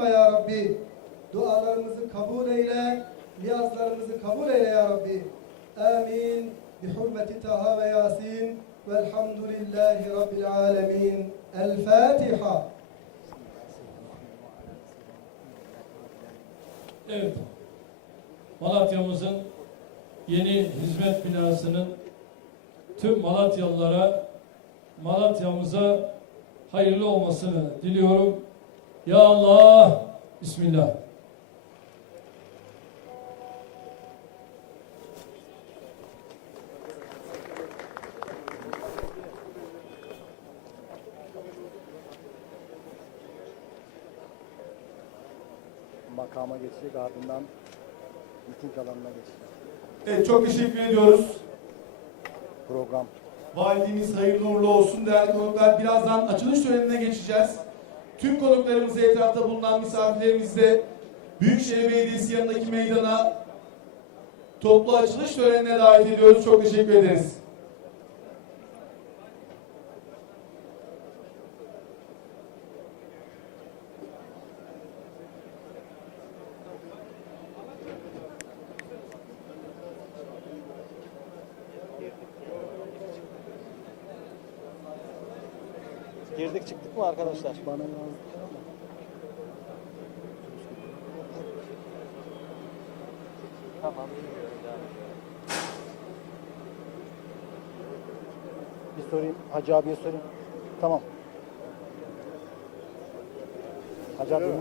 ayırma ya Rabbi. Dualarımızı kabul eyle, niyazlarımızı kabul eyle ya Rabbi. Amin. Bi hurmeti Taha ve Yasin. Velhamdülillahi Rabbil alemin. El Fatiha. Evet. Malatya'mızın yeni hizmet binasının tüm Malatyalılara Malatya'mıza hayırlı olmasını diliyorum. Ya Allah, Bismillah. makama geçecek ardından miting alanına geçecek. Evet çok teşekkür ediyoruz. Program Valiliğimiz hayırlı uğurlu olsun değerli konuklar. Birazdan açılış törenine geçeceğiz. Tüm konuklarımızı etrafta bulunan misafirlerimizi de Büyükşehir Belediyesi yanındaki meydana toplu açılış törenine davet ediyoruz. Çok teşekkür ederiz. Girdik çıktık mı arkadaşlar? Bana. Tamam. Bir sorayım. Hacı abiye sorayım. Tamam. Hacı abi